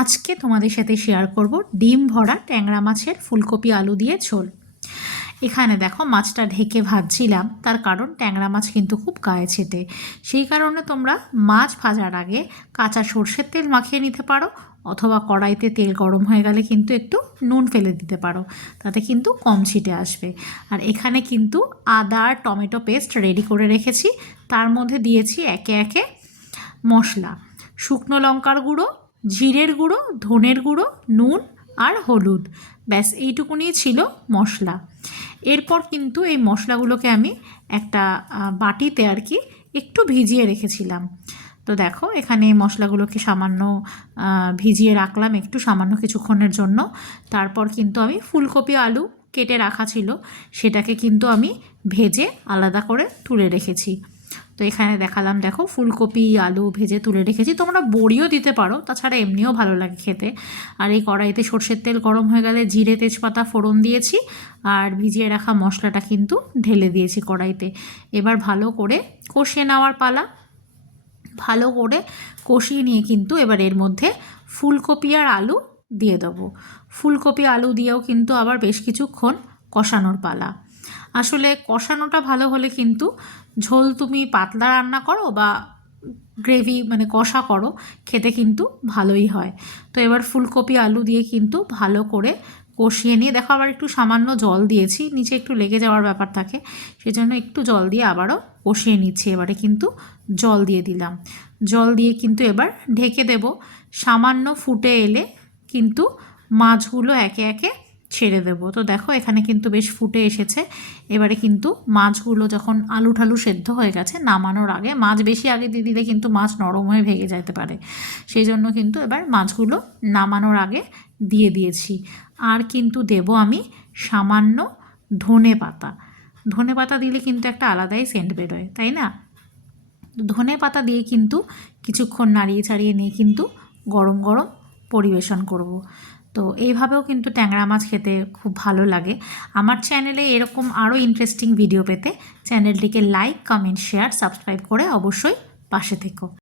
আজকে তোমাদের সাথে শেয়ার করব ডিম ভরা ট্যাংরা মাছের ফুলকপি আলু দিয়ে ঝোল। এখানে দেখো মাছটা ঢেকে ভাজছিলাম, তার কারণ ট্যাংরা মাছ কিন্তু খুব গায়ে ছেটে। সেই কারণে তোমরা মাছ ভাজার আগে কাঁচা সর্ষের তেল মাখিয়ে নিতে পারো, অথবা কড়াইতে তেল গরম হয়ে গেলে কিন্তু একটু নুন ফেলে দিতে পারো, তাতে কিন্তু কম ছিটে আসবে। আর এখানে কিন্তু আদা আর টমেটো পেস্ট রেডি করে রেখেছি, তার মধ্যে দিয়েছি একে একে মশলা, শুকনো লঙ্কার গুঁড়ো, জিরের গুঁড়ো, ধনের গুঁড়ো, নুন আর হলুদ। ব্যাস এইটুকুনি ছিল মশলা। এরপর কিন্তু এই মশলাগুলোকে আমি একটা বাটিতে আর কি একটু ভিজিয়ে রেখেছিলাম। তো দেখো এখানে এই মশলাগুলোকে সামান্য ভিজিয়ে রাখলাম একটু সামান্য কিছুক্ষণের জন্য। তারপর কিন্তু আমি ফুলকপি আলু কেটে রাখা ছিল, সেটাকে কিন্তু আমি ভেজে আলাদা করে তুলে রেখেছি। তো এখানে দেখালাম, দেখো ফুলকপি আলু ভেজে তুলে রেখেছি। তোমরা বড়িও দিতে পারো, তাছাড়া এমনিও ভালো লাগে খেতে। আর এই কড়াইতে সর্ষের তেল গরম হয়ে গেলে জিরে তেজপাতা ফোড়ন দিয়েছি, আর ভিজিয়ে রাখা মশলাটা কিন্তু ঢেলে দিয়েছি কড়াইতে। এবার ভালো করে কষিয়ে নেওয়ার পালা। ভালো করে কষিয়ে নিয়ে কিন্তু এবার এর মধ্যে ফুলকপি আর আলু দিয়ে দেবো। ফুলকপি আলু দিয়েও কিন্তু আবার বেশ কিছুক্ষণ কষানোর পালা। আসলে কষানোটা ভালো হলে কিন্তু ঝোল তুমি পাতলা রান্না করো বা গ্রেভি মানে কষা করো, খেতে কিন্তু ভালোই হয়। তো এবার ফুলকপি আলু দিয়ে কিন্তু ভালো করে কষিয়ে নিয়ে দেখো আবার একটু সামান্য জল দিয়েছি, নিচে একটু লেগে যাওয়ার ব্যাপার থাকে, সেজন্য একটু জল দিয়ে আবারও কষিয়ে নিচ্ছি। এবারে কিন্তু জল দিয়ে দিলাম, জল দিয়ে কিন্তু এবার ঢেকে দেব। সামান্য ফুটে এলে কিন্তু মাছগুলো একে একে ছেড়ে দেবো। তো দেখো এখানে কিন্তু বেশ ফুটে এসেছে। এবারে কিন্তু মাছগুলো যখন আলু ঠালু সেদ্ধ হয়ে গেছে, নামানোর আগে, মাছ বেশি আগে দিয়ে দিলে কিন্তু মাছ নরম হয়ে ভেঙে যেতে পারে, সেই জন্য কিন্তু এবার মাছগুলো নামানোর আগে দিয়ে দিয়েছি। আর কিন্তু দেব আমি সামান্য ধনে পাতা। ধনে পাতা দিলে কিন্তু একটা আলাদাই সেন্ট বেরোয়, তাই না? ধনে পাতা দিয়ে কিন্তু কিছুক্ষণ নাড়িয়ে ছাড়িয়ে নিয়ে কিন্তু গরম গরম পরিবেশন করব। তো এইভাবেও কিন্তু ট্যাংরা মাছ খেতে খুব ভালো লাগে। আমার চ্যানেলে এরকম আরও ইন্টারেস্টিং ভিডিও পেতে চ্যানেলটিকে লাইক, কমেন্ট, শেয়ার, সাবস্ক্রাইব করে অবশ্যই পাশে থেকো।